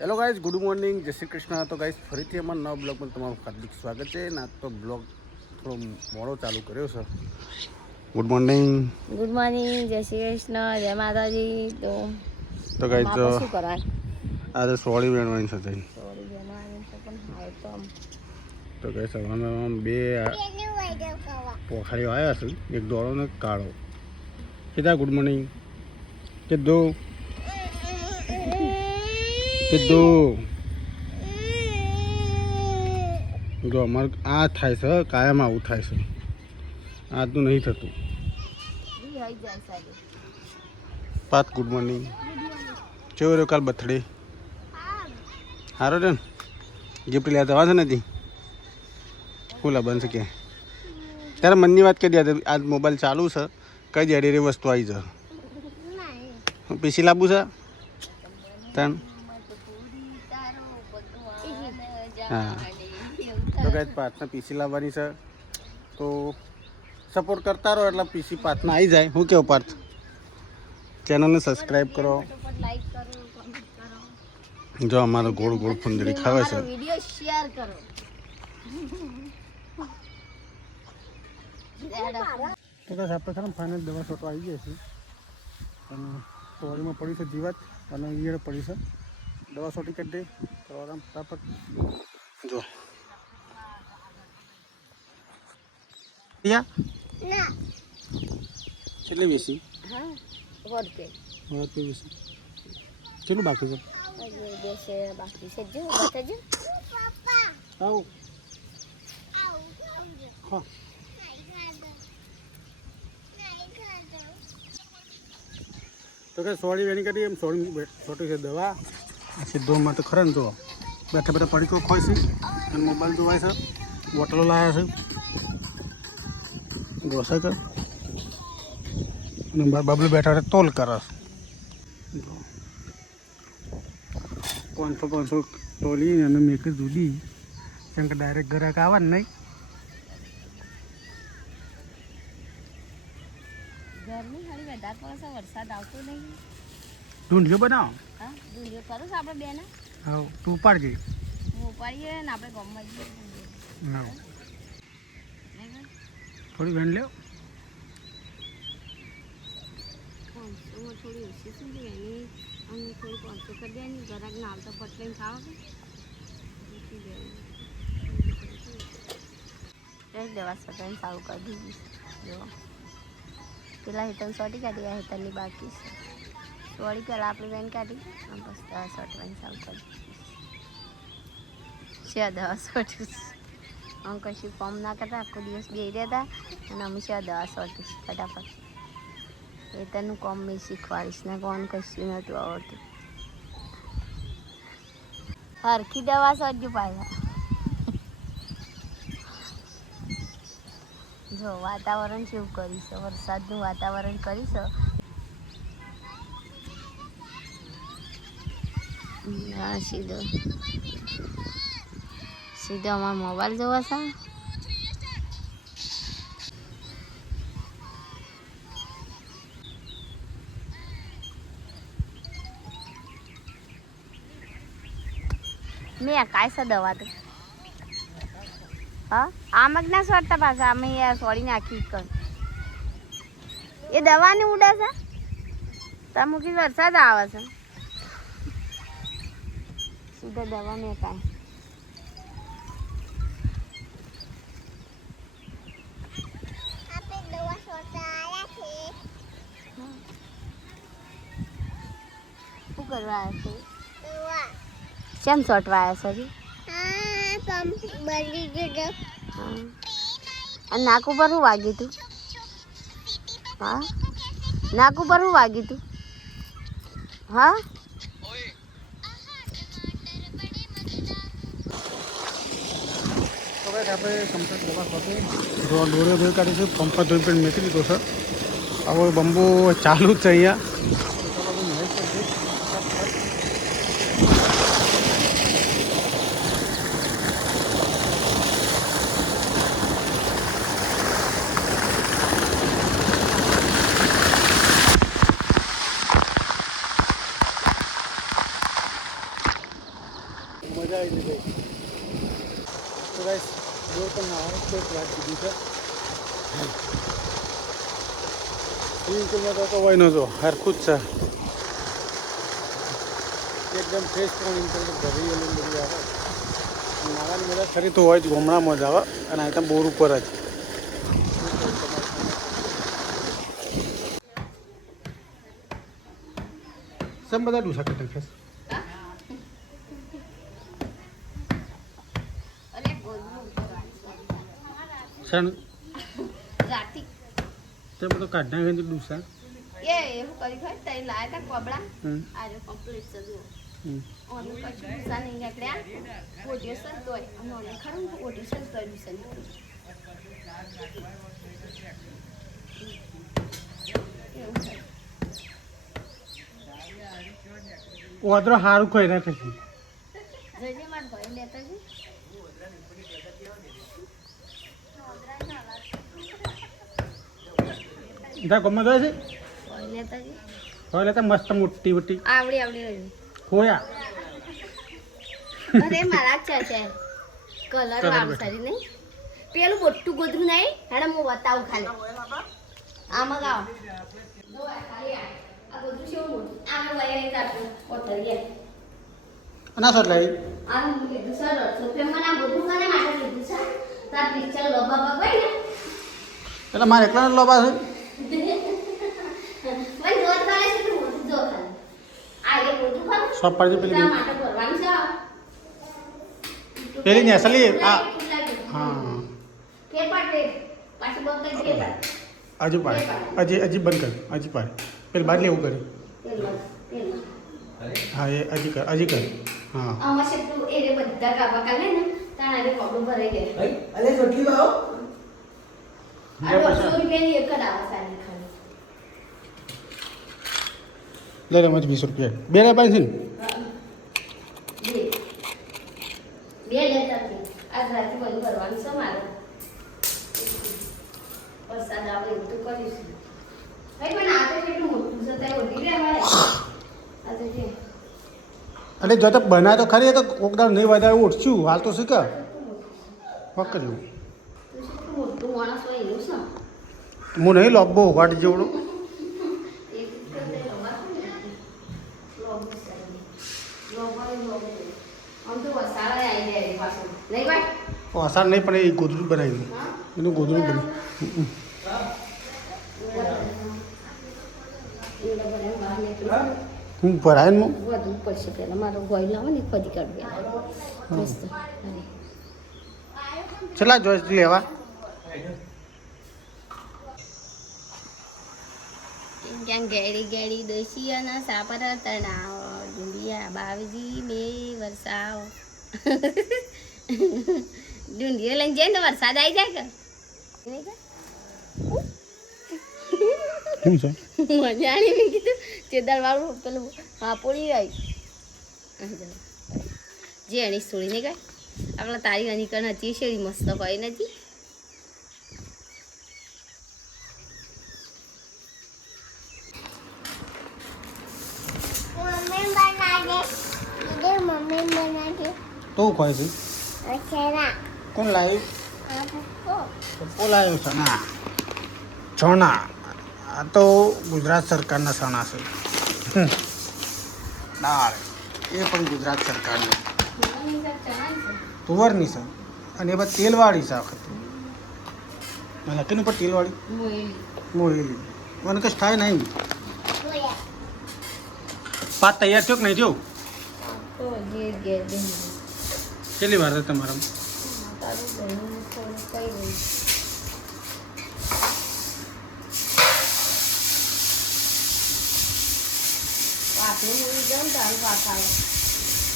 Hello guys, good morning, જય શ્રી કૃષ્ણ. તો guys ફરીથી અમારા નવા બ્લોગમાં તમારું હાર્દિક સ્વાગત છે. ને આજ તો બ્લોગ થોડો મોડો ચાલુ કર્યો છે. Good morning. ગુડ મોર્નિંગ, જય શ્રી કૃષ્ણ, જય માતાજી. તો ગાઈઝ શું કરાય, આજે સોળી વેણવાની છે. સોરી જણાવી છે પણ હાલ તો ગાઈઝ સવારમાં બે પોખારીઓ આવ્યા છે, એક દોડો ને એક કાળો. કીધા ગુડ મોર્નિંગ કીધું જો અમારે આ થાય છે, કાયમ આવું થાય છે. આજનું નહીં થતું. પાત ગુડ મોર્નિંગ. કેવો રહ્યો કાલ બર્થડે? સારો છે ને? ગિફ્ટ લેવા જવા છે નથી? શું લાવવાનું છે ક્યાં? ત્યારે મનની વાત કરી દે. આજ મોબાઈલ ચાલુ છે, કઈ જડેરી વસ્તુ આવી છે? પીસી લાવવું છે તને? હા, તો ગાઈઝ પાર્થના પીસી લાવવાની છે, તો સપોર્ટ કરતા રહો એટલે પીસી પાર્થના આવી જાય. હું કેવું પાર્થ? ચેનલને સબસ્ક્રાઈબ કરો. જો અમારો ગોળ ગોળ ફુંદડી ખાવે છે. વિડિયો શેર કરો. તો ગાઈઝ આપણે ખરા ફાઇનલ દવા છોટો આવી ગયા છે અને સોળીમાં પડી છે જીવાત અને ઈયળ પડી છે. દવા છોટી કરી દે તો આરામ ફટાફટ. જો કેટલી વેસી? કેટલું બાકી છે? બાકી છે જો આવું હા. તો કે સોળી વેણી કરી એમ સોળી છોટી છે દવા સીધોમાં તો ખરા ને. જો બેઠા બેઠા પડીકો ખોય છે અને મોબાઈલ જોવાય છે, બોટલો લાવ્યા છે, ઘોસા કર અને બાબલું બેઠા તોલ કરે. 500 તોલી અને મેક જુદી કેમ કે ડાયરેક્ટ ગ્રાહક આવે ને નહીં. ગરમી ખાલી વધારે પડે છે, વરસાદ આવતો નહીં. ઢૂંઢીઓ બનાવો. હા, દૂરિયો કરો છો આપણે બેને? હા, તું ઉપાડજે. હું ઉપાડીએ ને આપણે ગામમાં જઈએ. હા, થોડી વેણ લ્યો. થોડી ઓછી શું છે એની, અને થોડી 500 કરી દેવાની. જરાક ના આવતા પટલીને ખાવા કે દવા સટાઈને સારું કરી દીધી. જો પેલા હેતન સોટી કાઢી, આ હેતનની બાકી છે. સોળી પહેલાં આપણે વેન કાઢી અને પછી દવા સોટવાની સારું કરી દીધી છે. દવા સોટ્યું અમે કશું ફોર્મ ના કરતા, આખો દિવસ બેસી રહ્યા હતા અને અમે છે દવા સોટીશ ફટાફટ. હેતનનું કોમ મેં શીખવાડીશ ને કોણ કશું નહોતું આવડતું. હરખી દવા સોટજો પાછા. જો વાતાવરણ કેવું કર્યું છે, વરસાદનું વાતાવરણ કર્યું છે. હા, સીધો અમારો મોબાઈલ જોવા છે. મેં કાંઈ છે દવા તો હા આમ જ ના સોટતા પાછા અમે સોડી નાખી કર એ દવાની ઉડે છે. તમે મૂકી વરસાદ આવે છે સીધા દવા મેં કાંઈ શું કરવા આવ્યા છે? કેમ સોટવા આવ્યા છે? અને નાક ઉપર શું વાગ્યું તું? હા, નાક ઉપર શું વાગ્યું તું? હા, આપણે કમ્પ્લીટ દવા સોટી જો દોરે ધોઈ કાઢી છે. પંપ ધોઈ પણ મેકી દીધો છે. હવે બંબુ ચાલુ જ છે અહીંયા. મજા આવી ગઈ ભાઈ. તો ગાઈસ બોર પણ નાવાનું તો વાત કીધી છે. સ્વિમિંગ પુલમાં તો હોય નતો હરખું જ છે. એકદમ ફ્રેશ પાણી ભરેલું બધું આવે. નાવાની મજા ખરી તો હોય જ ગામડામાં જ આવે અને આ બોર ઉપર જ. સમ બધા ડૂસા કટે છે. સણ રાતી તે બધું કાઢ નાખે તો ડૂસા. એ એવું કરી ખર તઈ લાયા તા કોબળા આજે કમ્પ્લીટ છે જો ઓનું કશું ગુસ્સા નહીં નીકળ્યા ઓડિયો સર તોય અને ઓને ખરું ઓડિયો સર તોય ગુસ્સા નીકળ્યા એવું થાય ઓદરો હારું કોઈ રાખે છે. જજે માર ભાઈ લેતા છે જા ગમે જાય છે ભાઈ લેતા છે હવે લેતા મસ્ત મોટી મોટી આવડી આવડી રહી હોયા. અરે મારા છે કલર વાળું સારી નહીં પેલું મોટું ગોદરું નહીં હેડે હું બતાવું ખાલી આમાં ગાવ જો ખાલી આ ગોદરું છે મોટું આમાં વયા તાતું ઓતરીએ ના સર લઈ આ લીધું સર રૂપિયા મને આ ગોદરું કોને માટે લીધું છે તાર પિક્ચર લોબા બગાઈ ને એટલે મારે એકલા લોબા છે. મને જોત વાળે છે તો મોટું જો ખાલી આ એ ગોદરું ખરું સોપ પાડી પેલી તા માટે ભરવાની છે પેલી ને અસલી આ હા કે પાટે પાછી બોલ કઈ કે હજી પાડે હજી બંધ કર હજી પાડે પેલી બાદ લેવું કરી હા એ હજી કર હા આમાં છે તું એ રે બધા કાપા કાલે ને તાણે કોબડું ભરાઈ ગયા અરે રોટલી લાવો આ 100 રૂપિયાની એક જ આવે સારી ખાલી લઈ લે મજ 20 રૂપિયા બે રે પાંચ છે ને બે લેતા હતી આજ રાતે બધું ભરવાનું છે મારે વરસાદ આવે એવું તો કરીશું ભાઈ પણ આ તો કેટલું મોટું છે ત્યાં ઓઢી રે અમારે આ તો છે અરે જો તો બનાય તો ખરી તો કોકદાર નહીં વધારે ઉઠશું હાલ તો શું કે ફક્ત જેવું તું શું મોટું માણસ હોય એવું છે હું નહીં લોબો વાટ જેવડું એક કરતે લોબો સારી લોબો આમ તો વસાળા આવી જાય પાછું નહીં ભાઈ આસાન નહીં પણ એ ગોદરું બનાવી હા એનું ગોદરું બન્યું હું ભરાય ને વધુ પડશે પહેલાં મારો ગોઈ લાવો ને ખોદી કાઢવી મસ્ત કેટલા જોઈશ લેવા ક્યાં ગેડી ગેડી દોશિયાના સાપર તણાવ ડુંડિયા બાવજી બે વરસાવ ડુંડિયો લઈને જાય ને વરસાદ આવી જાય કે શું છે મજા આવી મેં કીધું ચેદાર વાળું પેલું હાપોડી આવી જે એની છોડીને ગઈ આપણા તારી અનિકણ હતી શેરી મસ્ત હોય નથી તો ખોય છે કોણ લાવ્યું પપ્પો લાવ્યો છે ના ચણા આ તો ગુજરાત સરકારના ચણા છે દાળ એ પણ ગુજરાત સરકારની તુવરની છે અને એ બધી તેલવાળી છે આ વખતે લખીને ઉપર તેલવાળી મોયેલી મને કશ થાય નહીં પાત તૈયાર થયો કે નહીં થયો કેટલી વાર છે તમારા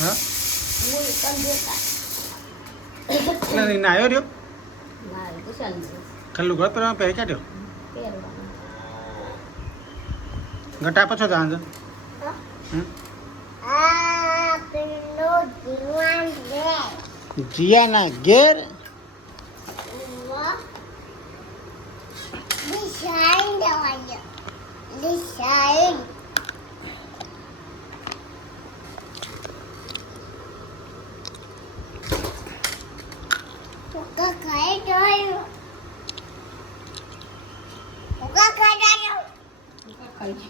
હા એટલે નહીં આવ્યો રહ્યો ખાલી લુગડા પહેરવા પહેરી કાઢ્યો ઘટા પછો જાણ છે જીયાના ઘેર લાગે છે